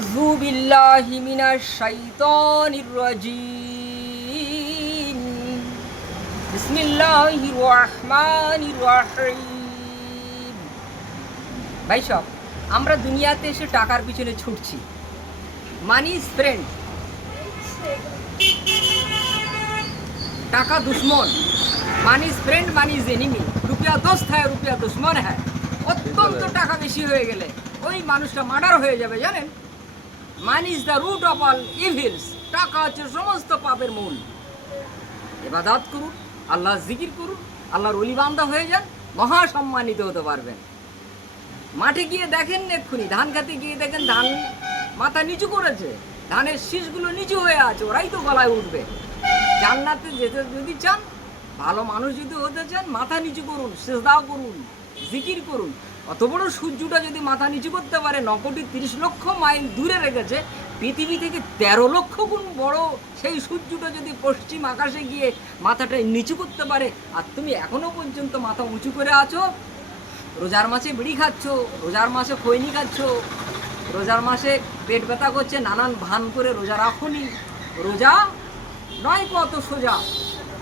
أعوذ بالله من الشيطان الرجيم بسم الله الرحمن الرحيم ভাই সব আমরা দুনিয়াতে এসে টাকার পিছনে ছুটছি মানি ইজ ফ্রেন্ড টাকা দুশ্মন money is friend money is enemy রুপিয়া দোস্ত হ্যায় রুপিয়া দুশ্মন হ্যায় অত্যন্ত টাকা বেশি হয়ে গেলে ওই মানুষটা মার্ডার হয়ে যাবে জানেন Money is the root of all evils টাকা হচ্ছে সমস্ত পাপের মূল। এবাদাত করুন আল্লাহ জিকির করুন, আল্লাহর অলিবান্দা হয়ে যান মহা সম্মানিত হতে পারবেন। মাঠে গিয়ে দেখেন এক্ষুনি, ধান খেতে গিয়ে দেখেন ধান মাথা নিচু করেছে, ধানের শীষগুলো নিচু হয়ে আছে, ওরাই তো গলায় উঠবে। জান্নাতে যেতে যদি চান, ভালো মানুষ যদি হতে চান, মাথা নিচু করুন, সেজদাও করুন, জিকির করুন। অত বড় সূর্যটা যদি মাথা নিচু করতে পারে, নকটি তিরিশ লক্ষ মাইল দূরে রেখেছে, পৃথিবী থেকে তেরো লক্ষ গুণ বড় সেই সূর্যটা যদি পশ্চিম আকাশে গিয়ে মাথাটা নিচু করতে পারে, আর তুমি এখনও পর্যন্ত মাথা উঁচু করে আছো? রোজার মাসে বিড়ি খাচ্ছ, রোজার মাসে খৈনি খাচ্ছ, রোজার মাসে পেট ব্যথা করছে, নানান ভান করে রোজা রাখুনি। রোজা নয় কত সোজা।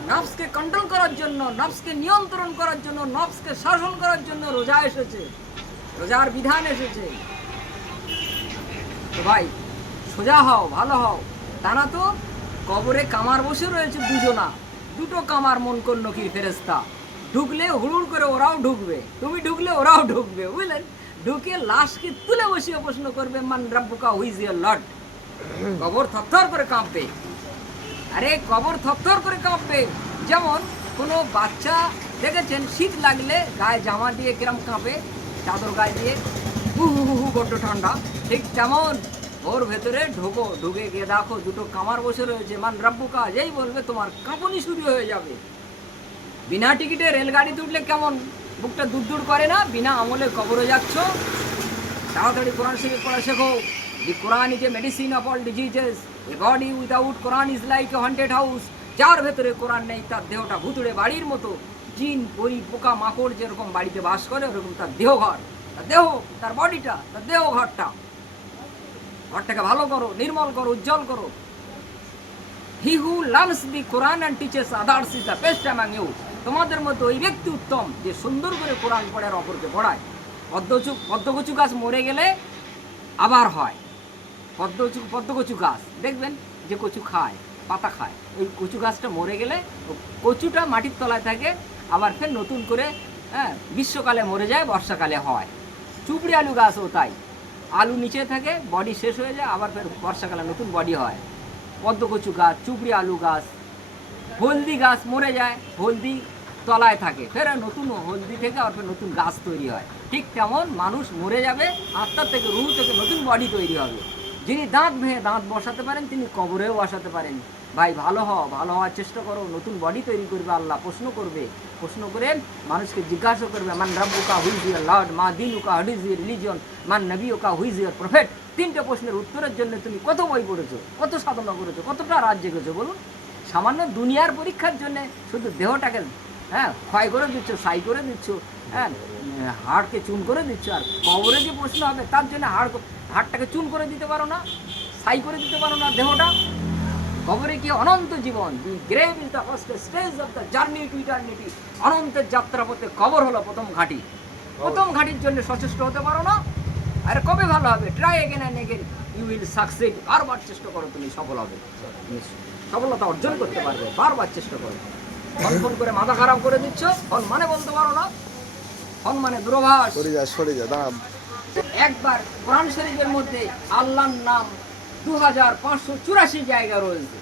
নফসকে কন্ট্রোল করার জন্য নফসকে নিয়ন্ত্রণ করার জন্য নফসকে শাসন করার জন্য রোজা এসেছে। রোজার বিধান এসেছে। তো ভাই, সোজা হও, ভালো হও। তা না তো, কবরে কামার বসে রয়েছে দুজনা। দুটো কামার মন কন্যকির ফেরেস্তা ঢুকলে হুড়ুড় করে ওরাও ঢুকবে। তুমি ঢুকলে ওরাও ঢুকবে, বুঝলেন? ঢুকে লাশকে তুলে বসিয়ে প্রশ্ন করবে, মান রাব্বুকা হুইজ ইয়ার লর্ড? কবর থরথর করে কাঁপবে। আরে কবর থরথর করে কাঁপবে। যেমন কোনো বাচ্চা দেখেছেন, শীত লাগলে গায়ে জামা দিয়ে কিরম কাঁপে, চাদর গায়ে দিয়ে, হু হু হু হু, বড্ড ঠান্ডা। ঠিক তেমন ওর ভেতরে ঢোকো, ঢুকে গিয়ে দেখো দুটো কামার বসে রয়েছে। মান রাব্বুকা, যেই বলবে তোমার কাঁপুনি শুরু হয়ে যাবে। বিনা টিকিটে রেলগাড়িতে উঠলে কেমন? বুকটা দূর দূর করে না? বিনা আমলে কবরে যাচ্ছ? তাড়াতাড়ি কোরআন শরীফ পড়া শেখো। The Quran is a medicine of all diseases. A body without Quran is like a haunted house যার ভেতরে কোরআন নেই, তার দেহটা ভুতুড়ে বাড়ির মতো। জিন, পরি, পোকা, মাকড় যেরকম বাড়িতে বাস করে, ওরকম তার তার দেহ, তার বডিটা, তার দেহ ঘরটা। ঘরটাকে ভালো করো, নির্মল করো, উজ্জ্বল করো। He who learns the Quran and teachers others is the best among you তোমাদের ওই ব্যক্তি উত্তম যে সুন্দর করে কোরআন পড়ে আর অপরকে পড়ায়। পদ্মচু পদ্মকচু গাছ মরে গেলে আবার হয়। পদ্মচু পদ্মকচু গাছ। দেখবেন যে কচু খায়, পাতা খায়। ওই কচু গাছটা মরে গেলে কচুটা মাটির তলায় থাকে, আবার ফের নতুন করে হ্যাঁ গ্রীষ্মকালে মরে যায়, বর্ষাকালে হয়। চুপড়ি আলু গাছও তাই। আলু নিচে থাকে, বডি শেষ হয়ে যায়, আবার ফের বর্ষাকালে নতুন বডি হয়। পদ্মকচু গাছ চুপড়ি আলু গাছ, হলদি গাছ মরে যায়, হলদি তলায় থাকে। ফের নতুন হলদি থেকে আবার ফের নতুন গাছ তৈরি হয়। ঠিক তেমন মানুষ মরে যাবে আত্মার থেকে, রুহ থেকে নতুন বডি তৈরি হবে। যিনি দাঁত ভেঙে দাঁত বসাতে পারেন, তিনি কবরেও বসাতে পারেন। ভাই, ভালো হও, ভালো হওয়ার চেষ্টা করো, নতুন বডি তৈরি করবে আল্লাহ, প্রশ্ন করবে। প্রশ্ন করে মানুষকে জিজ্ঞাসা করবে, মান রাব্বুকা হুইজ ইয়ার লর্ড, মা দিন দিনুকা হুইজ ইয়ার রিলিজন মান নবীকা হুইজ ইয়ার প্রফেট? তিনটে প্রশ্নের উত্তরের জন্য তুমি কত বই পড়েছো, কত সাধনা করেছ, কতটা রাত জেগেছো বলুন। সামান্য দুনিয়ার পরীক্ষার জন্য শুধু দেহটাকে হ্যাঁ ক্ষয় করে দিচ্ছ, সাই করে দিচ্ছ হ্যাঁ হাড়কে চুন করে দিচ্ছ। আর কবরে যে প্রশ্ন হবে তার জন্য হাড় হাড়টাকে চুন করে দিতে পারো না সাই করে দিতে পারো না দেহটা। কবরে কি অনন্ত জীবন the grave is the first stage of the journey to eternity অনন্তের যাত্রা পথে কবর হলো প্রথম ঘাঁটি। প্রথম ঘাঁটির জন্য সচেষ্ট হতে পারো না। আর কবে ভালো হবে? Try again and again you will succeed বারবার চেষ্টা করো তুমি সফল হবে। সফলতা অর্জন করতে পারবে। বারবার চেষ্টা করো। ফোন ফোন করে মাথা খারাপ করে দিচ্ছ ফোন মানে বলতে পারো না। ফোন মানে দূরভাষ। সরে যা সরে যা দাঁড়া একবার কোরআন শরীফের মধ্যে আল্লাহর নাম দু হাজার পাঁচশো চুরাশি জায়গা রয়েছে।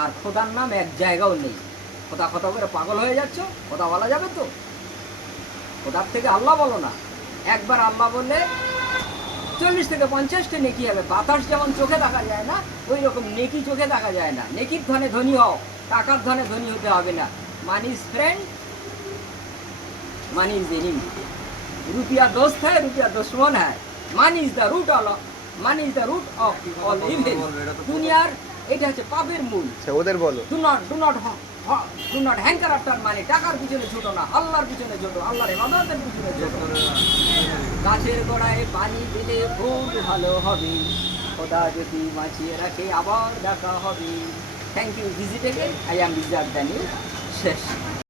আর খোদার নাম এক জায়গাও নেই। খোদা খোদা করে পাগল হয়ে যাচ্ছ খোদা বলা যাবে তো। খোদার থেকে আল্লাহ বলো না। একবার আল্লাহ বললে চল্লিশ থেকে পঞ্চাশটা নেকি হবে। বাতাস যেমন চোখে দেখা যায় না ওই রকম নেকি চোখে দেখা যায় না। নেকির ধনে ধনী হও টাকার ধনে ধনী হতে হবে না। Money is friend money is enemy রুপিয়া Rupiah dost রুপিয়া rupiah হ্যাঁ। hai. Money is the root money is the root of all দুনিয়ার এটা হচ্ছে পাপের মূল। আচ্ছা, ওদের বলো। Do not do not do not hanker after মানে টাকার পিছনে ছোটো না আল্লাহর পিছনে ছোটো আল্লাহর মাদারদের পিছনে ছোটো। গাছের গোড়ায় পানি দিলে ফুল ভালো হবে। খোদা যদি বাঁচিয়ে রাখে আবার দেখা হবে। থ্যাংক ইউ ভিজিটেকে আই অ্যাম রিজার্ভ দানি শেষ।